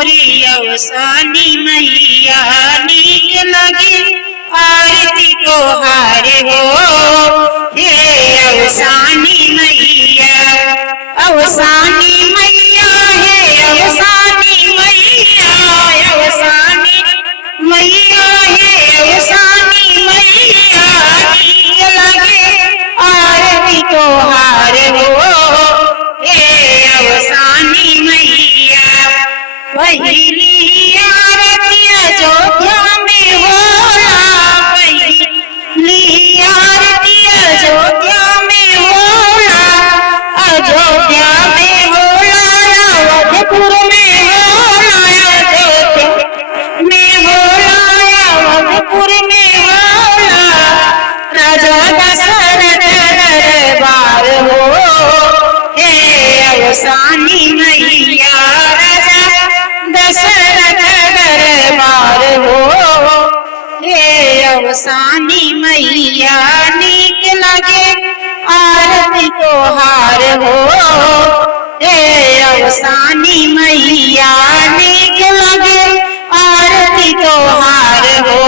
मोरी अवसानी मैया नीक लगे आरती तोहार हो। हे अवसानी मैया, अवसानी मैया, हे अवसानी मैया, अवसानी मैया, हे अवसानी मैया नीक लगे आरती तोहार हो। हे अवसानी मैया, पहली आरती अयोध्या में होला, पहली आरती अयोध्या में होला, अयोध्या में होला, अवधपुर में होला, अयोध्या में होला, अवधपुर में होला, राजा दशरथ दरबार हो। हे अवसानी मैया, राजा दशरथ दरबार हो। हे अवसानी मैया नीक लगे आरती तोहार हो। हे अवसानी मैया नीक लगे आरती तोहार हो।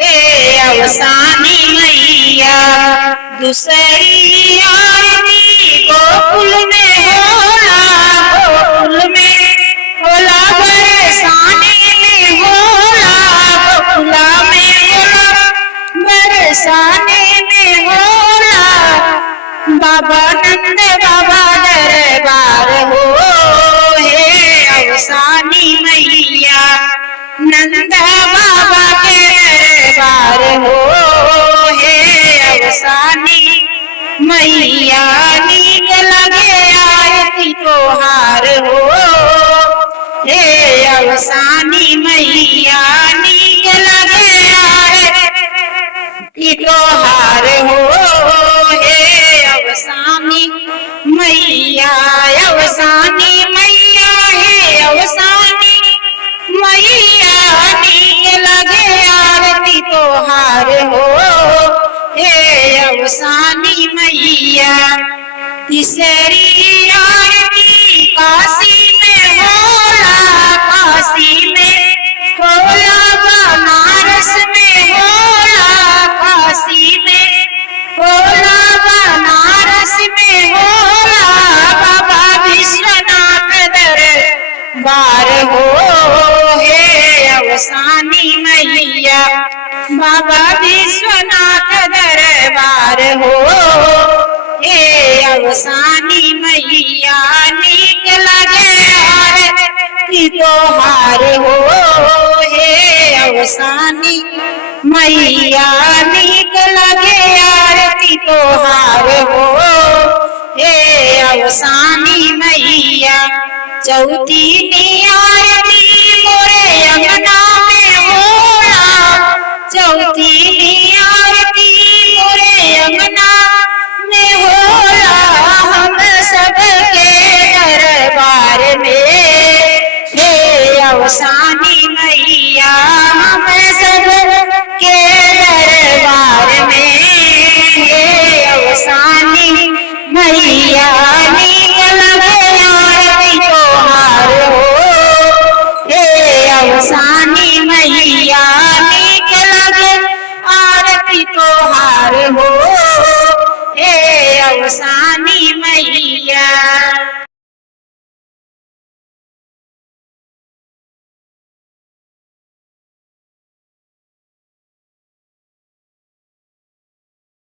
हे अवसानी मैया, दूसरी आरती गोकुल में होला, गोकुल में होला, बरसाने में होला, गोकुला में होला, बरसाने में होला, बाबा नंद बाबा दरबार हो। हे अवसानी मैया, नंद बाबा के दरबार हो। हे अवसानी मैया नीक लगे आरती तोहार हो। हे अवसानी मैया नीक लगे आरती तोहार हो। हे अवसानी मैया, अवसानी मैया, हे अवसानी मैया नीक लगे आरती तोहार हो। हे अवसानी मैया, तीसरी आरती काशी में होला, काशी में होला, बनारस में होला, काशी में होला, बनारस में होला, बाबा विश्वनाथ दरबार हो। हे अवसानी मैया, बाबा विश्वनाथ दरबार हो। हे अवसानी मैया नीक लगे आरती तोहार हो। हे अवसानी मैया नीक लगे आरती तोहार हो। हे अवसानी मैया, चौथी आरती मोरे अंगना में होला, चौथी आरती मोरे अंगना में होला, हम सबके दरबार में। हे अवसानी मैया, हम सबके दरबार में। हे अवसानी मैया नीक लगे आरती तोहार हो। हे अवसानी मैया नीक लगे आरती तोहार हो। हे अवसानी मैया।